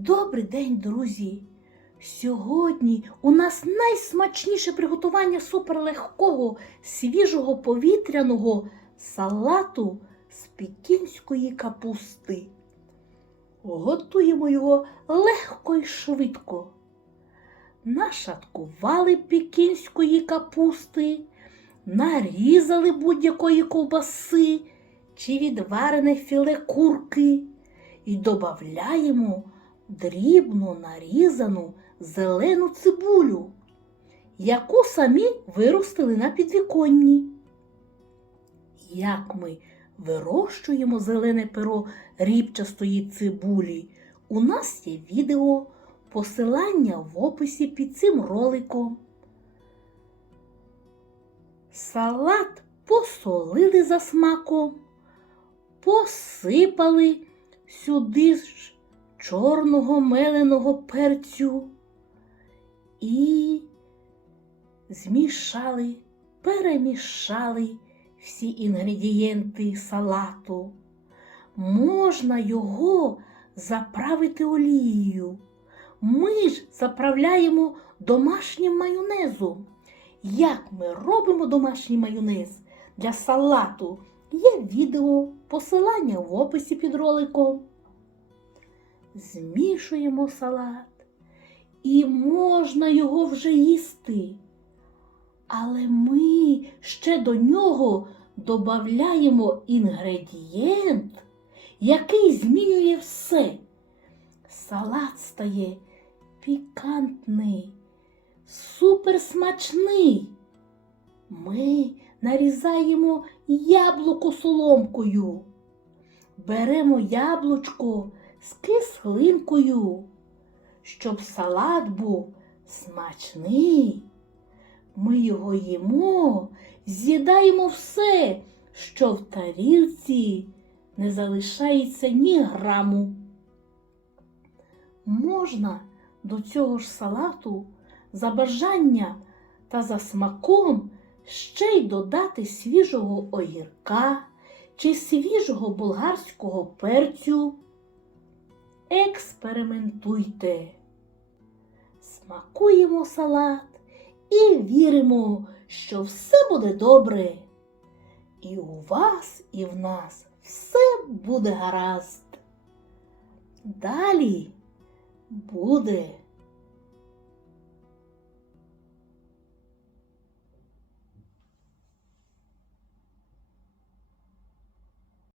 Добрий день, друзі! Сьогодні у нас найсмачніше приготування суперлегкого свіжого повітряного салату з пекінської капусти. Готуємо його легко і швидко. Нашаткували пекінської капусти, нарізали будь-якої ковбаси чи відварене філе курки і додаємо дрібно нарізану зелену цибулю, яку самі виростили на підвіконні. Як ми вирощуємо зелене перо рібчастої цибулі, у нас є відео, посилання в описі під цим роликом. Салат посолили за смаком, посипали сюди ж чорного меленого перцю і змішали, перемішали всі інгредієнти салату. Можна його заправити олією. Ми ж заправляємо домашнім майонезом. Як ми робимо домашній майонез для салату? Є відео, посилання в описі під роликом. Змішуємо салат і можна його вже їсти. Але ми ще до нього додаємо інгредієнт, який змінює все. Салат стає пікантний, суперсмачний. Ми нарізаємо яблуко соломкою. Беремо яблучко з кислинкою, щоб салат був смачний. Ми його їмо, з'їдаємо все, що в тарілці не залишається ні граму. Можна до цього ж салату за бажанням та за смаком ще й додати свіжого огірка чи свіжого болгарського перцю. Експериментуйте. Смакуємо салат і віримо, що все буде добре. І у вас, і в нас все буде гаразд. Далі буде